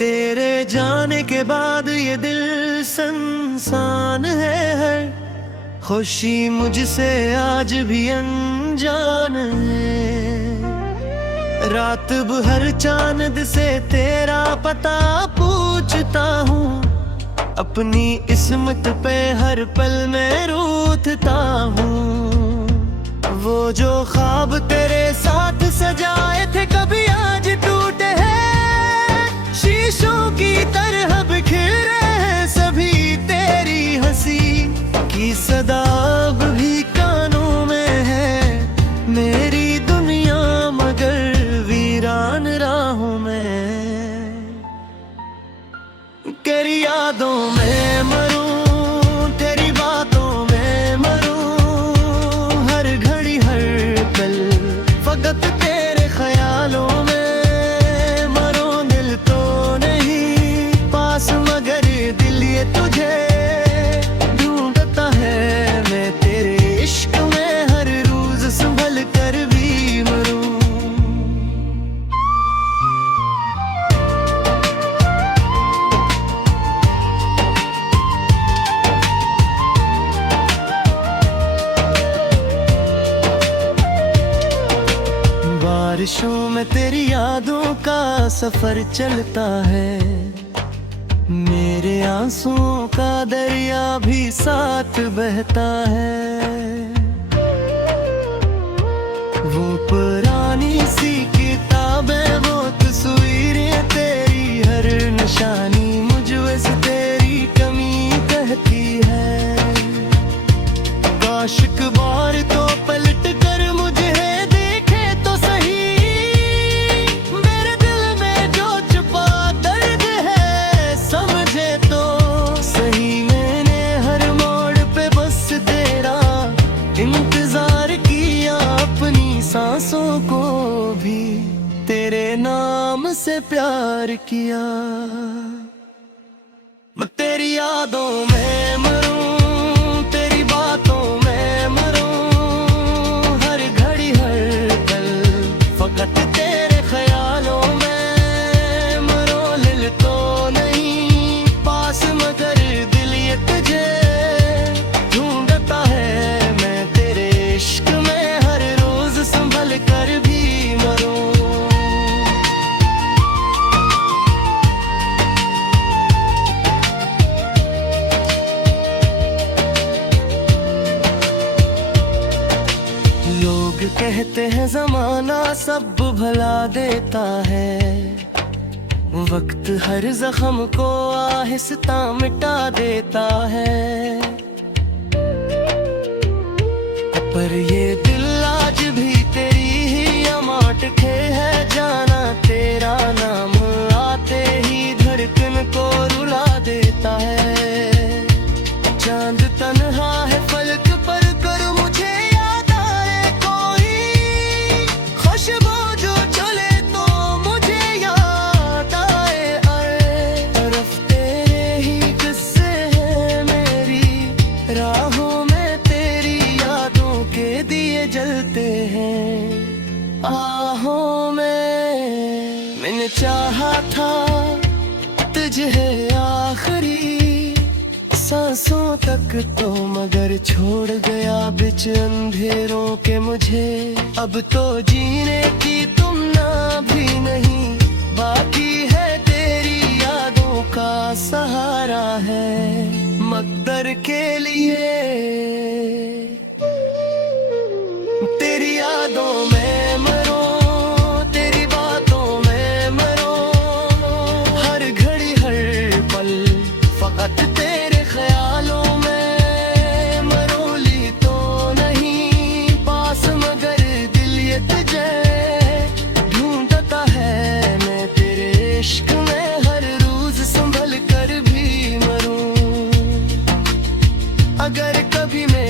तेरे जाने के बाद ये दिल संसान है, हर खुशी मुझसे आज भी अनजान है। रात भर चांद से तेरा पता पूछता हूँ, अपनी किस्मत पे हर पल में रूठता हूँ। वो जो ख्वाब तेरे साथ सजाए थे कभी आज टूटे हैं, शीशों की तरह बिखरे हैं सभी तेरी हंसी की सदा अब भी कानों में है। मेरी दुनिया मगर वीरान राहों में, तेरी यादों में मरूं, तेरी बातों में मरूं, हर घड़ी हर पल फकत तेरे ख्यालों में मरूं। दिल तो नहीं पास मगर दिल ये तुझे ढूंढता है। मैं तेरे इश्क में हर रोज संभल कर भी मरूं। बारिशों में तेरी यादों का सफर चलता है, मेरे आंसुओं का दरिया भी साथ बहता है। वो पुरानी सी किताबें, वो तस्वीरें, तेरी हर निशानी मुझ से तेरी कमी कहती है। काश एक बार तो पलट कर मुझे इंतजार किया, अपनी सांसों को भी तेरे नाम से प्यार किया। मैं तेरी यादों में मरूं, तेरी बातों में मरूं, हर घड़ी हर पल फकत तेरे ख्यालों में मरूं। दिल तो नहीं पास मगर दिल ये तुझे ढूंढता है। इश्क में हर रोज संभल कर भी मरूं। लोग कहते हैं जमाना सब भुला देता है, वक्त हर जख्म को आहिस्ता मिटा देता है। पर ये दिल आज भी तेरी ही अमाट खे है, जाना तेरा नाम आते ही धड़कन को रुला देता है। चांद तन्हा है फलक पर कर मुझे याद आए कोई, खुशबू जो चले तो मुझे याद आए। तरफ तेरे ही किस्से हैं मेरी राहों में, के दिए जलते हैं आहों में। मैंने चाहा था तुझे आखिरी सांसों तक तो, मगर छोड़ गया बिच अंधेरों के मुझे। अब तो जीने की तुमना भी नहीं बाकी है, तेरी यादों का सहारा है मकदर के लिए। तेरी यादों में मरूं, तेरी बातों में मरूं, हर घड़ी हर पल फकत तेरे ख्यालों में मरूं। ली तो नहीं पास मगर दिल ये तुझे ढूंढता है। मैं तेरे इश्क में हर रोज संभल कर भी मरूं। अगर कभी मैं